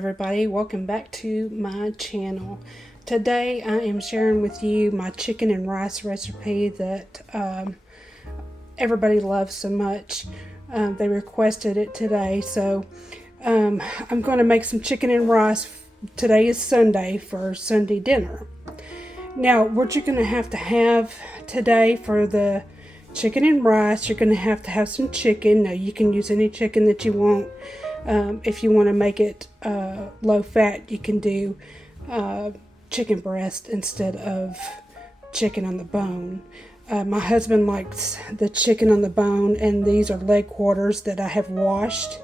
everybody, welcome back to my channel. Today I am sharing with you my chicken and rice recipe that everybody loves so much. They requested it today, so I'm going to make some chicken and rice. Today is Sunday for Sunday dinner. Now what you're going to have today for the chicken and rice, you're going to have some chicken. Now you can use any chicken that you want. If you want to make it low fat, you can do chicken breast instead of chicken on the bone. My husband likes the chicken on the bone, and these are leg quarters that I have washed,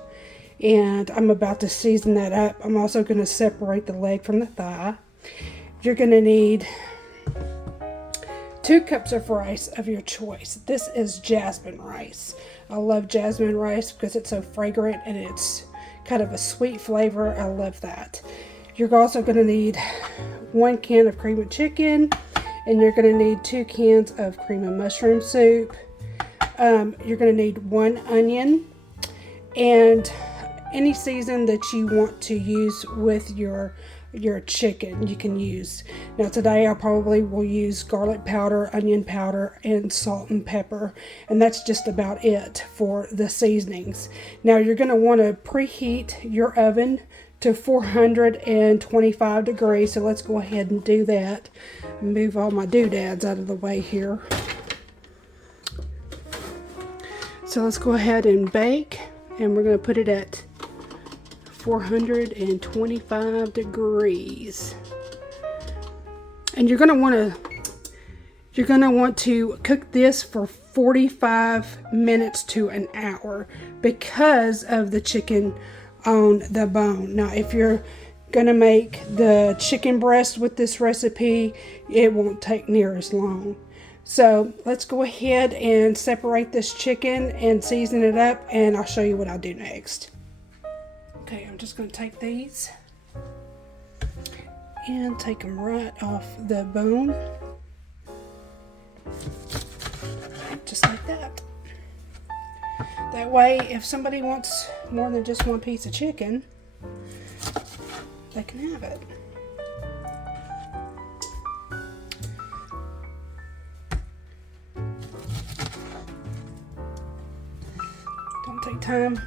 and I'm about to season that up. I'm also going to separate the leg from the thigh. You're going to need 2 cups of rice of your choice. This is jasmine rice. I love jasmine rice because it's so fragrant and it's kind of a sweet flavor. I love that. You're also going to need 1 can of cream of chicken, and you're going to need 2 cans of cream of mushroom soup. You're going to need 1 onion and any season that you want to use with your chicken you can use. Now today I probably will use garlic powder, onion powder, and salt and pepper, and that's just about it for the seasonings. Now you're going to want to preheat your oven to 425 degrees, so let's go ahead and do that. Move all my doodads out of the way here. So let's go ahead and bake, and we're going to put it at 425 degrees. And you're going to want to cook this for 45 minutes to an hour because of the chicken on the bone. Now if you're going to make the chicken breast with this recipe, it won't take near as long. So let's go ahead and separate this chicken and season it up, and I'll show you what I'll do next. Okay, I'm just going to take these and take them right off the bone, just like that. That way, if somebody wants more than just 1 piece of chicken, they can have it. Don't take time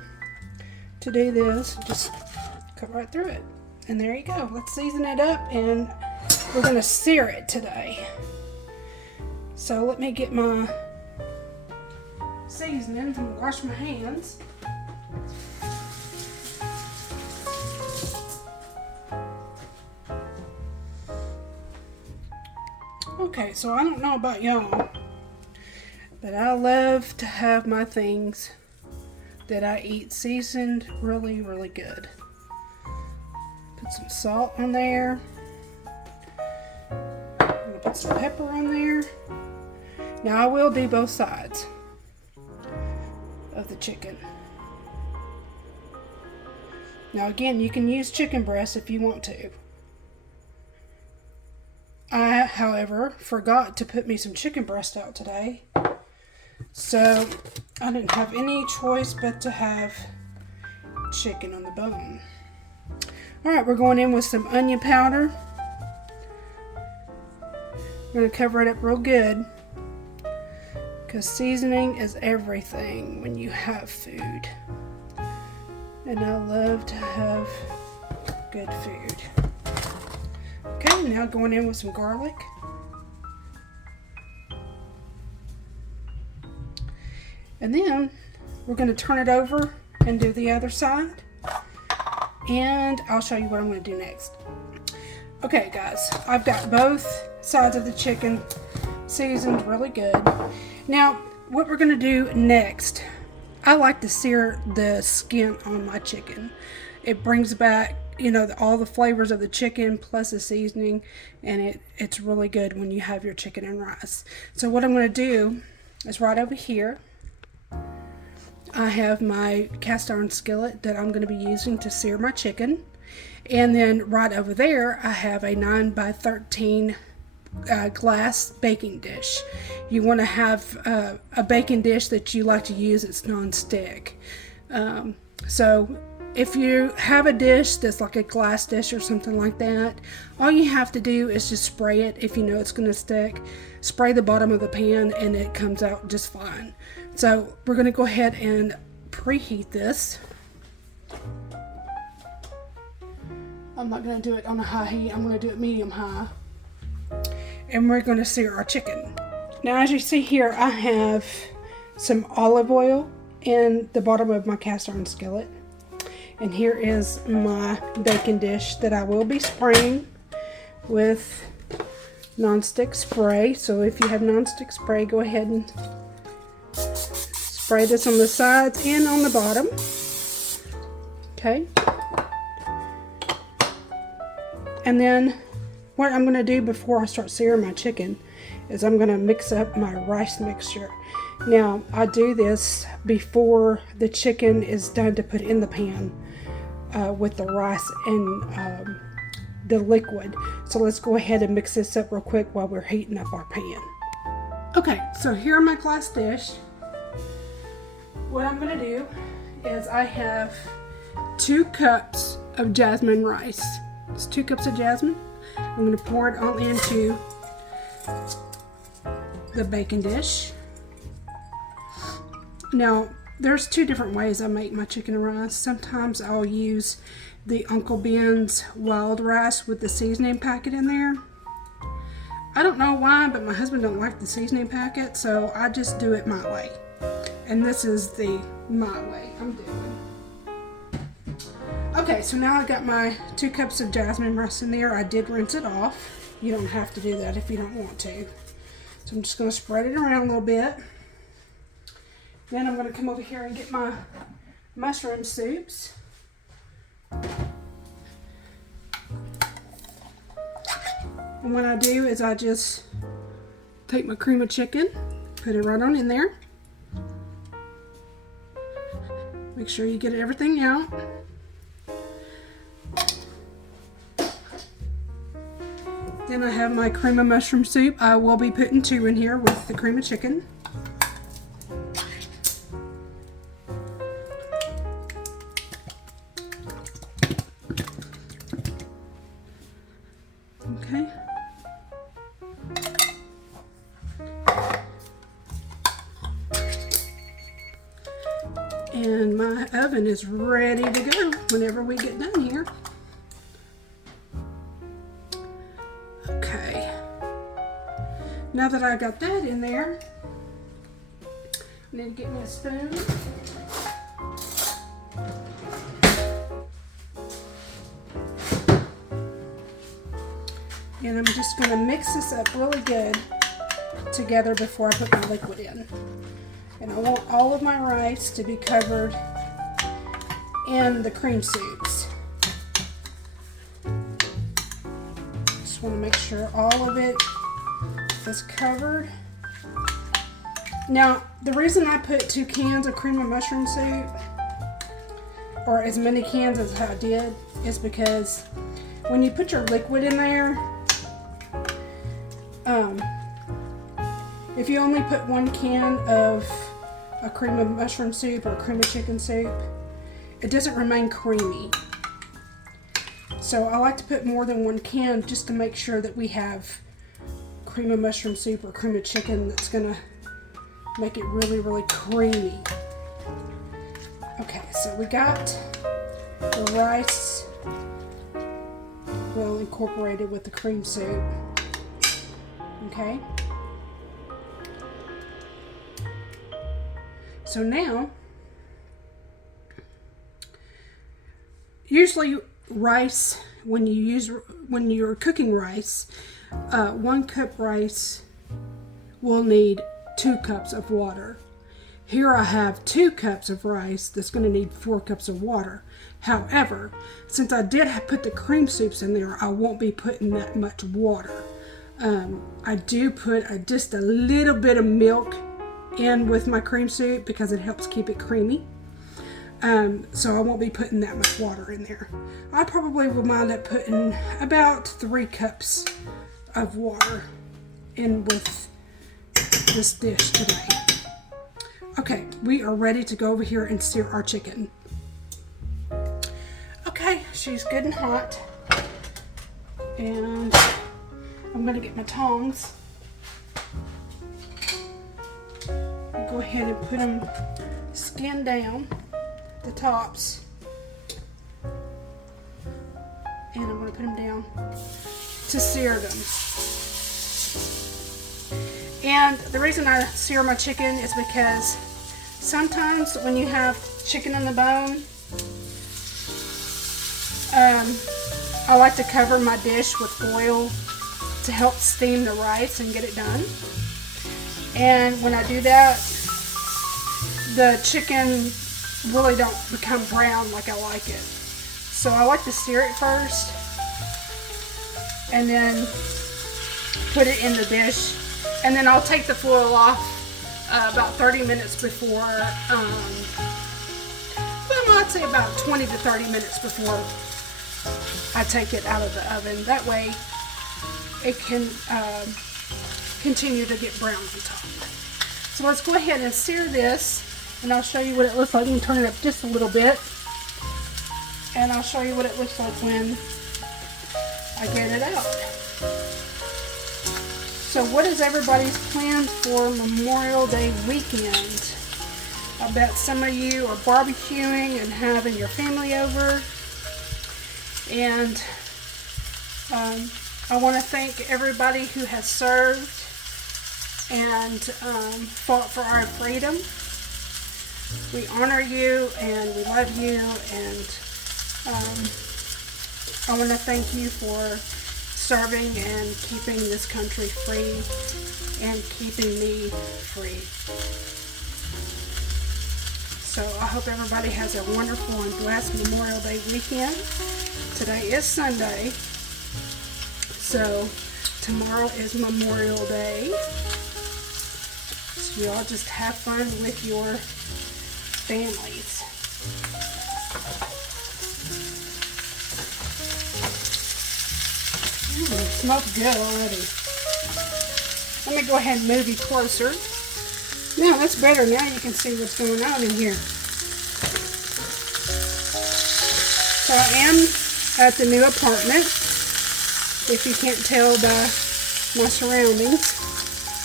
to do this, just cut right through it, and there you go. Let's season it up, and we're going to sear it today. So let me get my seasonings and wash my hands. Okay, so I don't know about y'all, but I love to have my things that I eat seasoned really, really good. Put some salt on there. I'm gonna put some pepper on there. Now I will do both sides of the chicken. Now again, you can use chicken breast if you want to. I, however, forgot to put me some chicken breast out today, so I didn't have any choice but to have chicken on the bone. Alright, we're going in with some onion powder. We're going to cover it up real good, because seasoning is everything when you have food. And I love to have good food. Okay, now going in with some garlic. And then we're going to turn it over and do the other side. And I'll show you what I'm going to do next. Okay guys, I've got both sides of the chicken seasoned really good. Now what we're going to do next, I like to sear the skin on my chicken. It brings back, you know, all the flavors of the chicken plus the seasoning, and it's really good when you have your chicken and rice. So what I'm going to do is right over here, I have my cast iron skillet that I'm going to be using to sear my chicken. And then right over there, I have a 9x13 glass baking dish. You want to have a baking dish that you like to use that's non-stick. So if you have a dish that's like a glass dish or something like that, all you have to do is just spray it. If you know it's going to stick, spray the bottom of the pan and it comes out just fine. So we're going to go ahead and preheat this. I'm not going to do it on a high heat. I'm going to do it medium high. And we're going to sear our chicken. Now, as you see here, I have some olive oil in the bottom of my cast iron skillet. And here is my baking dish that I will be spraying with nonstick spray. So if you have nonstick spray, go ahead and spray this on the sides and on the bottom. Okay. And then what I'm going to do before I start searing my chicken is I'm going to mix up my rice mixture. Now, I do this before the chicken is done to put in the pan with the rice and the liquid. So let's go ahead and mix this up real quick while we're heating up our pan. Okay, so here in my glass dish, what I'm going to do is I have 2 cups of jasmine rice. It's 2 cups of jasmine. I'm going to pour it all into the baking dish. Now, there's 2 different ways I make my chicken and rice. Sometimes I'll use the Uncle Ben's wild rice with the seasoning packet in there. I don't know why, but my husband don't like the seasoning packet, so I just do it my way. And this is the my way I'm doing. Okay, so now I got my 2 cups of jasmine rice in there. I did rinse it off. You don't have to do that if you don't want to. So I'm just going to spread it around a little bit. Then I'm going to come over here and get my mushroom soups. And what I do is I just take my cream of chicken, put it right on in there. Make sure you get everything out. Then I have my cream of mushroom soup. I will be putting 2 in here with the cream of chicken. Okay. And my oven is ready to go whenever we get done here. Okay. Now that I got that in there, I need to get me a spoon. And I'm just going to mix this up really good together before I put my liquid in. And I want all of my rice to be covered in the cream soups. Just want to make sure all of it is covered. Now, the reason I put 2 cans of cream of mushroom soup, or as many cans as I did, is because when you put your liquid in there, if you only put 1 can of a cream of mushroom soup or cream of chicken soup, it doesn't remain creamy. So I like to put more than 1 can just to make sure that we have cream of mushroom soup or cream of chicken that's gonna make it really, really creamy. Okay, so we got the rice well incorporated with the cream soup. Okay. So now, usually rice, when you're cooking rice, 1 cup rice will need 2 cups of water. Here I have 2 cups of rice that's going to need 4 cups of water. However, since I did put the cream soups in there, I won't be putting that much water. I do put just a little bit of milk in with my cream soup because it helps keep it creamy. So I won't be putting that much water in there. I probably will wind up putting about 3 cups of water in with this dish today. Okay, we are ready to go over here and sear our chicken. she's good and hot. And I'm going to get my tongs. Go ahead and put them skin down, the tops. And I'm going to put them down to sear them. And the reason I sear my chicken is because sometimes when you have chicken on the bone, I like to cover my dish with oil to help steam the rice and get it done. And when I do that, the chicken really don't become brown like I like it. So I like to sear it first and then put it in the dish. And then I'll take the foil off about 30 minutes before, well, I'd say about 20 to 30 minutes before I take it out of the oven. That way it can continue to get brown on top. So let's go ahead and sear this, and I'll show you what it looks like. Let me turn it up just a little bit, and I'll show you what it looks like when I get it out. So what is everybody's plan for Memorial Day weekend? I bet some of you are barbecuing and having your family over. And I want to thank everybody who has served and fought for our freedom. We honor you and we love you, and I want to thank you for serving and keeping this country free and keeping me free. So I hope everybody has a wonderful and blessed Memorial Day weekend. Today is Sunday, so tomorrow is Memorial Day. So y'all just have fun with your families. It smells good already. Let me go ahead and move you closer. Now that's better. Now you can see what's going on in here. So I am at the new apartment, if you can't tell by my surroundings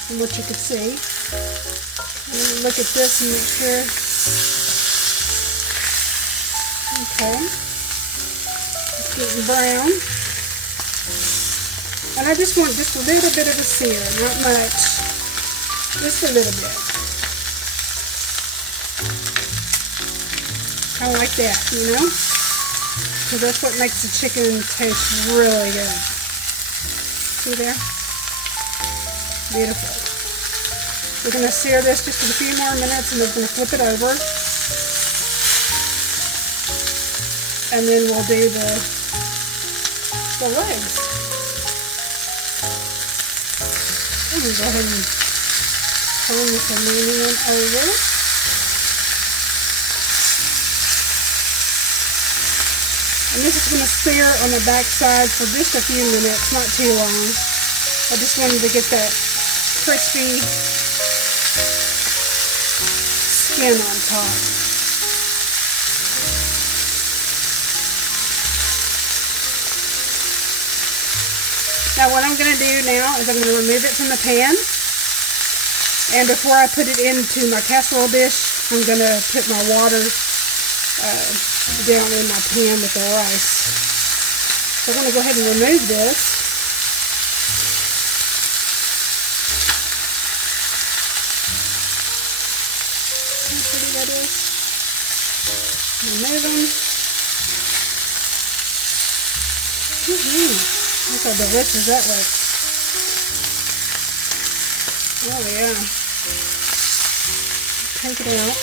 and what you can see. Let me look at this and make sure. Okay. It's getting brown. And I just want just a little bit of a sear, not much. Just a little bit. Kind of like that, you know? Because that's what makes the chicken taste really good. See there? Beautiful. We're going to sear this just for a few more minutes, and then we're going to flip it over. And then we'll do the legs. I'm going to go ahead and turn this aluminum over. And this is going to sear on the back side for just a few minutes, not too long. I just wanted to get that crispy skin on top. Now what I'm going to do now is I'm going to remove it from the pan. And before I put it into my casserole dish, I'm going to put my water down in my pan with the rice. So I'm going to go ahead and remove this. See how pretty that is? Remove them. Look how delicious that looks. Oh yeah. Take it out.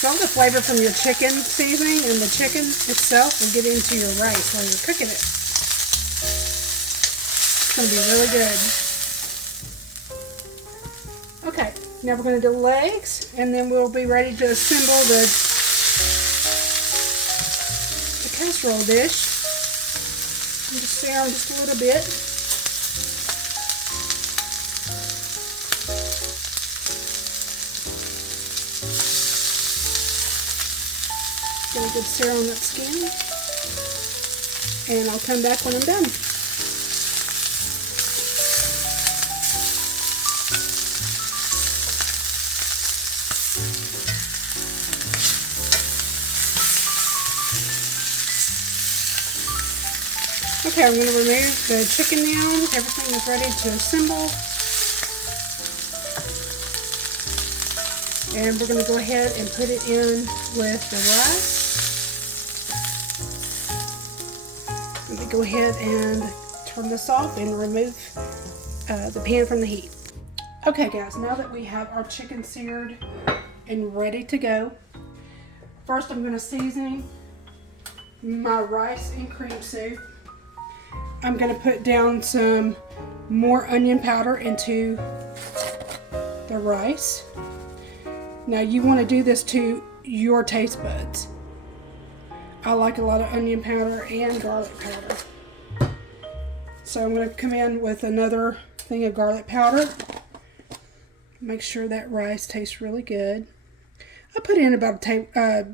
Some of the flavor from your chicken seasoning and the chicken itself will get into your rice while you're cooking it. It's going to be really good. Okay, now we're going to do legs, and then we'll be ready to assemble the casserole dish. And just sear them just a little bit. Get a good sear on that skin. And I'll come back when I'm done. Okay, I'm going to remove the chicken now. Everything is ready to assemble. And we're going to go ahead and put it in with the rice. Let me go ahead and turn this off and remove the pan from the heat. Okay guys, now that we have our chicken seared and ready to go, first I'm going to season my rice and cream soup. I'm going to put down some more onion powder into the rice. Now you want to do this to your taste buds. I like a lot of onion powder and garlic powder. So I'm going to come in with another thing of garlic powder. Make sure that rice tastes really good. I put in about a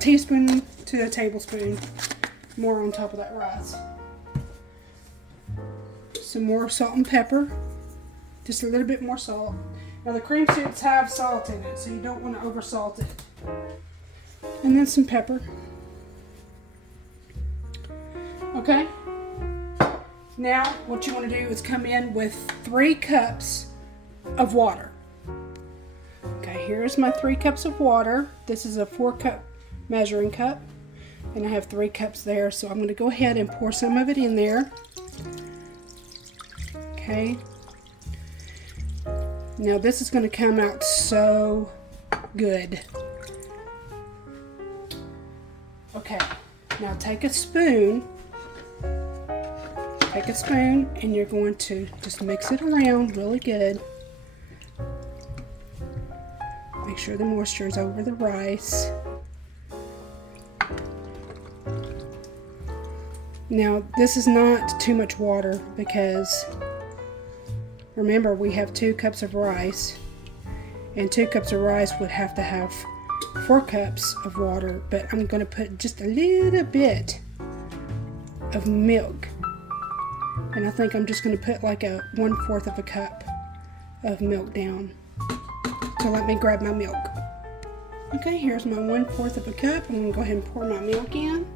teaspoon to a tablespoon more on top of that rice. Some more salt and pepper, just a little bit more salt. Now the cream soups have salt in it, so you don't want to over salt it. And then some pepper. Okay. Now what you want to do is come in with 3 cups of water. Okay, here's my 3 cups of water. This is a 4-cup measuring cup, and I have 3 cups there, so I'm going to go ahead and pour some of it in there. Okay. Now this is going to come out so good. Okay. Now take a spoon. And you're going to just mix it around really good. Make sure the moisture is over the rice. Now this is not too much water because remember, we have 2 cups of rice, and 2 cups of rice would have to have 4 cups of water, but I'm going to put just a little bit of milk, and I think I'm just going to put like a 1/4 of a cup of milk down. So let me grab my milk. Okay, here's my 1/4 of a cup. I'm going to go ahead and pour my milk in,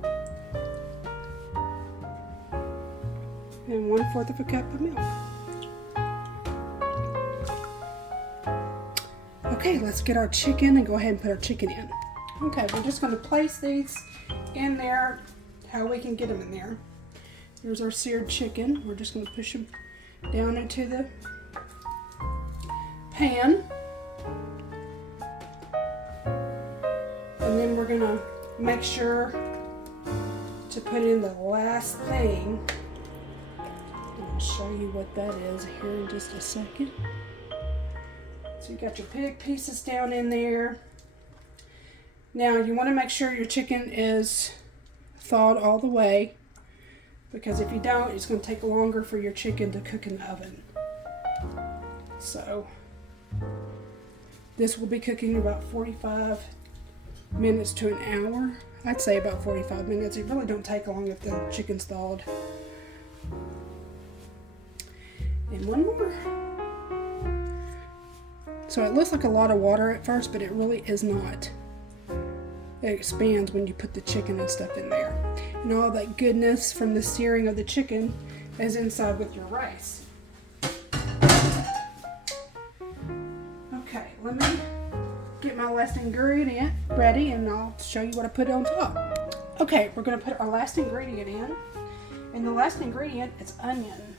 and 1/4 of a cup of milk. Okay, let's get our chicken and go ahead and put our chicken in. Okay, we're just going to place these in there how we can get them in there. Here's our seared chicken. We're just going to push them down into the pan. And then we're going to make sure to put in the last thing. I'll show you what that is here in just a second. So you got your pig pieces down in there. Now you want to make sure your chicken is thawed all the way, because if you don't, it's going to take longer for your chicken to cook in the oven. So this will be cooking about 45 minutes to an hour. I'd say about 45 minutes. It really don't take long if the chicken's thawed. And one more. So it looks like a lot of water at first, but it really is not. It expands when you put the chicken and stuff in there. And all that goodness from the searing of the chicken is inside with your rice. Okay, let me get my last ingredient ready and I'll show you what I put on top. Okay, we're going to put our last ingredient in. And the last ingredient is onion.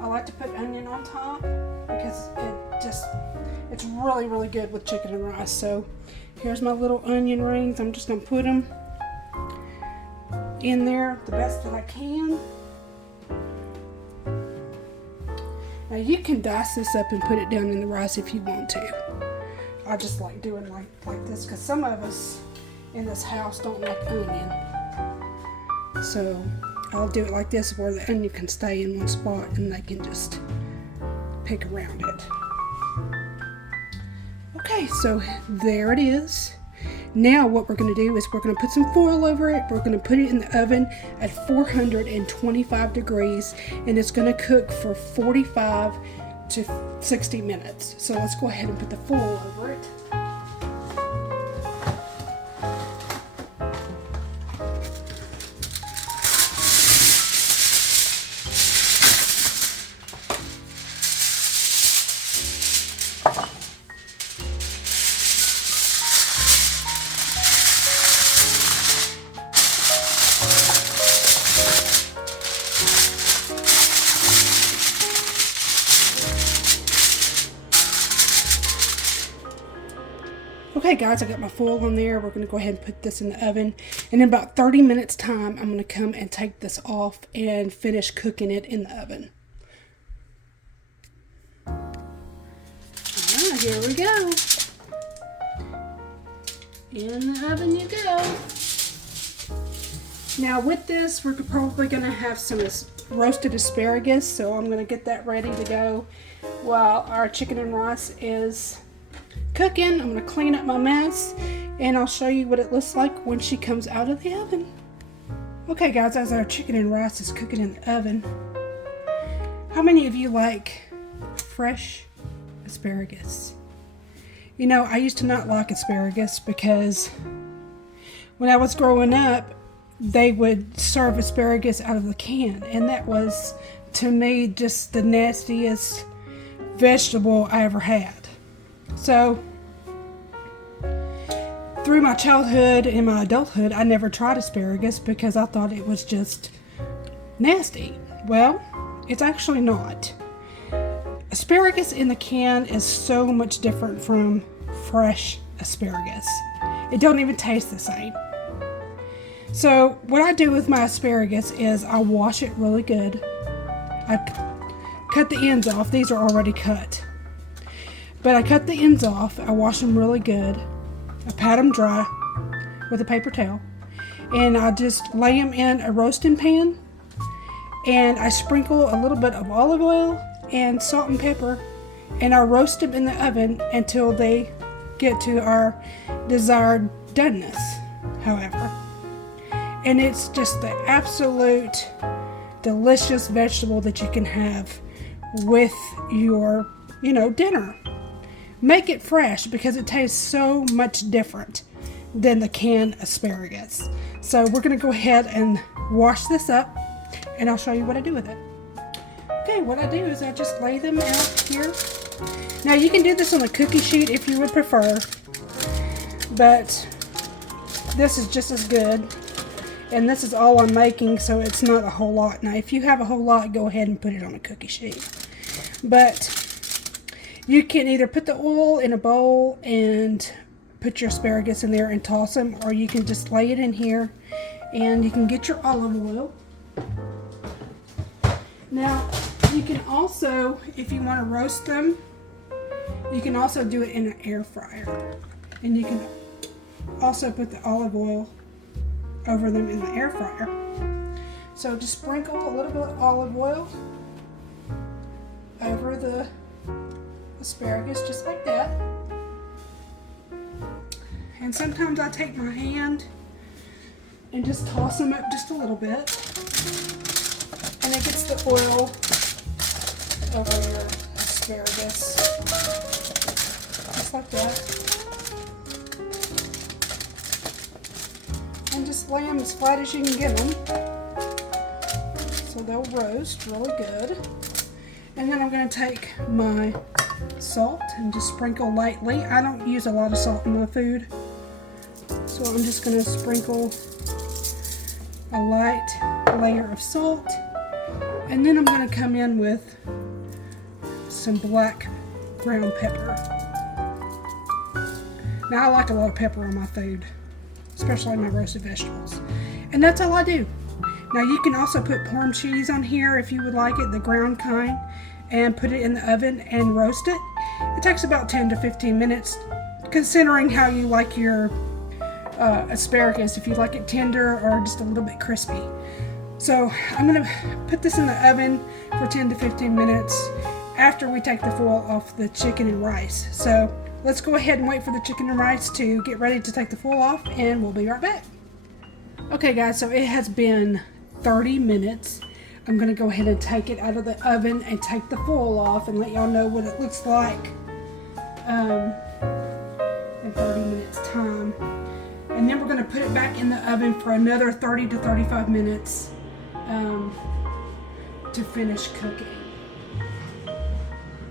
I like to put onion on top because it's really, really good with chicken and rice. So here's my little onion rings. I'm just going to put them in there the best that I can. Now you can dice this up and put it down in the rice if you want to. I just like doing like this because some of us in this house don't like onion. So I'll do it like this where the onion can stay in one spot and they can just pick around it. Okay, so there it is. Now what we're going to do is we're going to put some foil over it. We're going to put it in the oven at 425 degrees, and it's going to cook for 45 to 60 minutes. So let's go ahead and put the foil over it. Okay guys, I got my foil on there. We're going to go ahead and put this in the oven. And in about 30 minutes time, I'm going to come and take this off and finish cooking it in the oven. Alright, here we go. In the oven you go. Now with this, we're probably going to have some roasted asparagus. So I'm going to get that ready to go while our chicken and rice is cooking. I'm going to clean up my mess and I'll show you what it looks like when she comes out of the oven. Okay guys, as our chicken and rice is cooking in the oven, how many of you like fresh asparagus? You know, I used to not like asparagus because when I was growing up, they would serve asparagus out of the can, and that was, to me, just the nastiest vegetable I ever had. So, through my childhood and my adulthood, I never tried asparagus because I thought it was just nasty. Well, it's actually not. Asparagus in the can is so much different from fresh asparagus. It don't even taste the same. So, what I do with my asparagus is I wash it really good. I cut the ends off. These are already cut. But I cut the ends off, I wash them really good, I pat them dry with a paper towel, and I just lay them in a roasting pan, and I sprinkle a little bit of olive oil and salt and pepper, and I roast them in the oven until they get to our desired doneness, however. And it's just the absolute delicious vegetable that you can have with your, dinner. Make it fresh because it tastes so much different than the canned asparagus. So we're going to go ahead and wash this up and I'll show you what I do with it. Okay, what I do is I just lay them out here. Now you can do this on a cookie sheet if you would prefer, but this is just as good. And this is all I'm making, so it's not a whole lot. Now if you have a whole lot, go ahead and put it on a cookie sheet. But you can either put the oil in a bowl and put your asparagus in there and toss them, or you can just lay it in here and you can get your olive oil. Now, you can also, if you want to roast them, you can also do it in an air fryer. And you can also put the olive oil over them in the air fryer. So just sprinkle a little bit of olive oil over the asparagus, just like that. And sometimes I take my hand and just toss them up just a little bit, and it gets the oil over your asparagus, just like that. And just lay them as flat as you can get them, so they'll roast really good. And then I'm going to take my salt and just sprinkle lightly. I don't use a lot of salt in my food, so I'm just going to sprinkle a light layer of salt, and then I'm going to come in with some black ground pepper. Now I like a lot of pepper on my food, especially my roasted vegetables, and that's all I do. Now you can also put Parm cheese on here if you would like it, the ground kind, and put it in the oven and roast it. It takes about 10 to 15 minutes, considering how you like your asparagus, if you like it tender or just a little bit crispy. So I'm going to put this in the oven for 10 to 15 minutes after we take the foil off the chicken and rice. So let's go ahead and wait for the chicken and rice to get ready to take the foil off, and we'll be right back. Okay guys, so it has been 30 minutes. I'm going to go ahead and take it out of the oven and take the foil off and let y'all know what it looks like in 30 minutes time. And then we're going to put it back in the oven for another 30 to 35 minutes to finish cooking.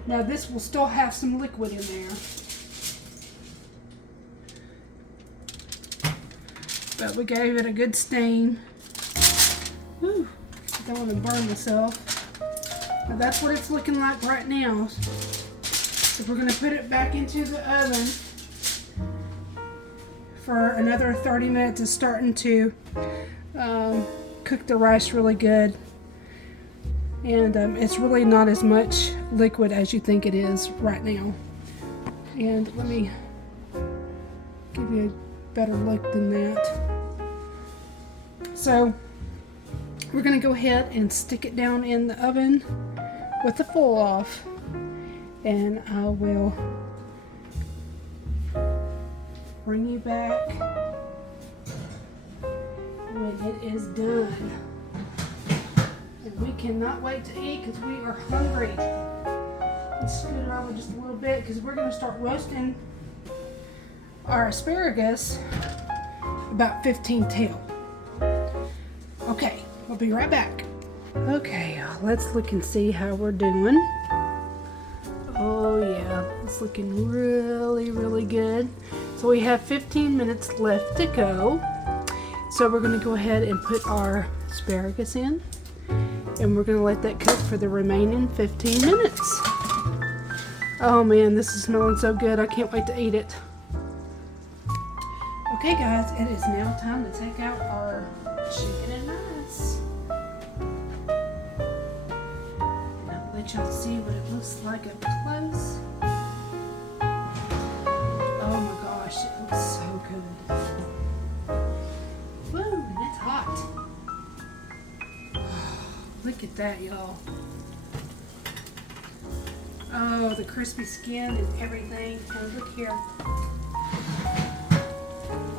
Now this will still have some liquid in there, but we gave it a good steam. Whew, I don't want to burn myself. Now that's what it's looking like right now. So we're going to put it back into the oven for another 30 minutes. It's starting to cook the rice really good. And it's really not as much liquid as you think it is right now. And let me give you a better look than that. So we're going to go ahead and stick it down in the oven with the foil off. And I will bring you back when it is done. And we cannot wait to eat because we are hungry. Let's scoot it over just a little bit because we're going to start roasting our asparagus about 15 till. Okay, we'll be right back. Okay, let's look and see how we're doing. Oh yeah, it's looking really, really good. So we have 15 minutes left to go. So we're going to go ahead and put our asparagus in. And we're going to let that cook for the remaining 15 minutes. Oh man, this is smelling so good. I can't wait to eat it. Okay guys, it is now time to take out our chicken and rice. And I'll let y'all see what it looks like up close. Oh my gosh, it looks so good. Woo, and it's hot. Look at that, y'all. Oh, the crispy skin and everything. And look here.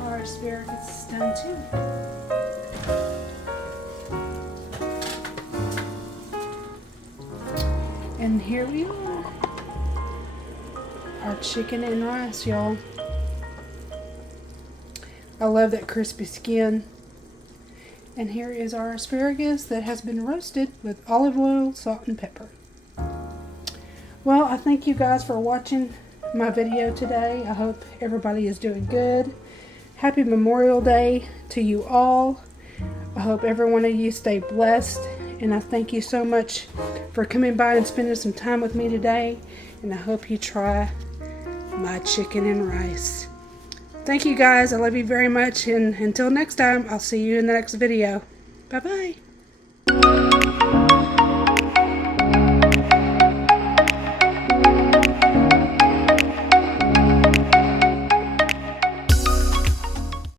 Our asparagus is done too. And here we are. Our chicken and rice, y'all. I love that crispy skin. And here is our asparagus that has been roasted with olive oil, salt, and pepper. Well, I thank you guys for watching my video today. I hope everybody is doing good. Happy Memorial Day to you all. I hope every one of you stay blessed. And I thank you so much for coming by and spending some time with me today. And I hope you try my chicken and rice. Thank you guys. I love you very much. And until next time, I'll see you in the next video. Bye-bye.